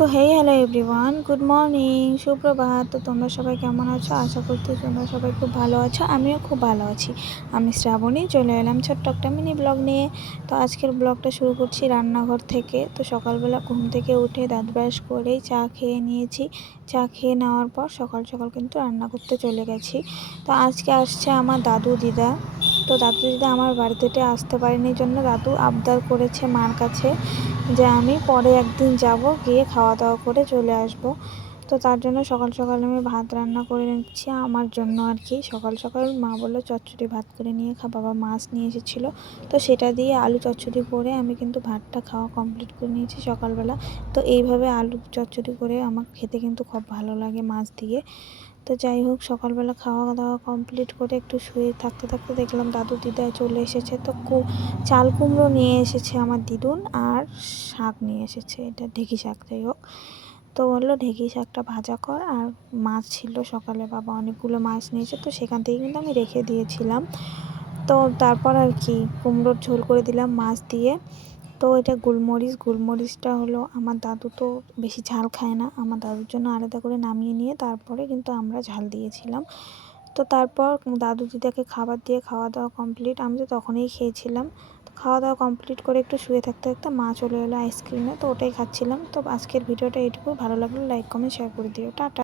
তো hello everyone, good morning, সুপ্রভাত। তো তোমরা সবাই কেমন আছো? আশা করছি তোমরা সবাই খুব ভালো আছো। আমিও খুব ভালো আছি। আমি শ্রাবণী, চলে এলাম ছোট্ট একটা মিনি ব্লগ নিয়ে। তো আজকের ব্লগটা শুরু করছি রান্নাঘর থেকে। তো সকালবেলা ঘুম থেকে উঠে দাঁত ব্রাশ করেই চা খেয়ে নিয়েছি। চা খেয়ে নেওয়ার পর সকাল সকাল কিন্তু রান্না করতে চলে গেছি। তো আজকে আসছে আমার দাদু দিদা। তো দাদু দিদা আমার বাড়িতে আসতে পারেনি জন্য দাদু আবদার করেছে মার কাছে যে আমি পরে একদিন যাব, গিয়ে খাওয়া দাওয়া করে চলে আসব। তো তার জন্য সকাল সকাল আমি ভাত রান্না করে নিচ্ছি আমার জন্য আর কি। সকাল সকাল মা বললো চচ্চড়ি ভাত করে নিয়ে খা, বাবা মাছ নিয়ে এসেছিলো। তো সেটা দিয়ে আলু চচ্চড়ি করে আমি কিন্তু ভাতটা খাওয়া কমপ্লিট করে নিয়েছি সকালবেলা। তো এইভাবে আলু চচ্চড়ি করে আমার খেতে কিন্তু খুব ভালো লাগে মাছ দিয়ে। তো যাই হোক, সকালবেলা খাওয়া দাওয়া কমপ্লিট করে একটু শুয়ে থাকতে থাকতে দেখলাম দাদু দিদা চলে এসেছে। তো চাল কুমড়ো নিয়ে এসেছে আমার দিদুন, আর শাক নিয়ে এসেছে, এটা ঢেঁকি শাক। যাই হোক, তো বললো ঢেঁকি শাকটা ভাজা কর। আর মাছ ছিল সকালে, বাবা অনেকগুলো মাছ নিয়েছে, তো সেখান থেকে কিন্তু আমি রেখে দিয়েছিলাম। তো তারপর আর কি কুমড়োর ঝোল করে দিলাম মাছ দিয়ে। তো এটা গোলমরিচটা হলো আমার দাদু তো বেশি ঝাল খায় না, আমার দাদুর জন্য আলাদা করে নামিয়ে নিয়ে তারপরে কিন্তু আমরা ঝাল দিয়েছিলাম। তো তারপর দাদু দিদাকে খাবার দিয়ে খাওয়া দাওয়া কমপ্লিট, আমি তো তখনই খেয়েছিলাম। তো খাওয়া দাওয়া কমপ্লিট করে একটু শুয়ে থাকতে থাকতে মা চলে এলো আইসক্রিমে, তো ওটাই খাচ্ছিলাম। তো আজকের ভিডিওটা এইটুকু, ভালো লাগলে লাইক কমেন্ট শেয়ার করে দিও। টাটা।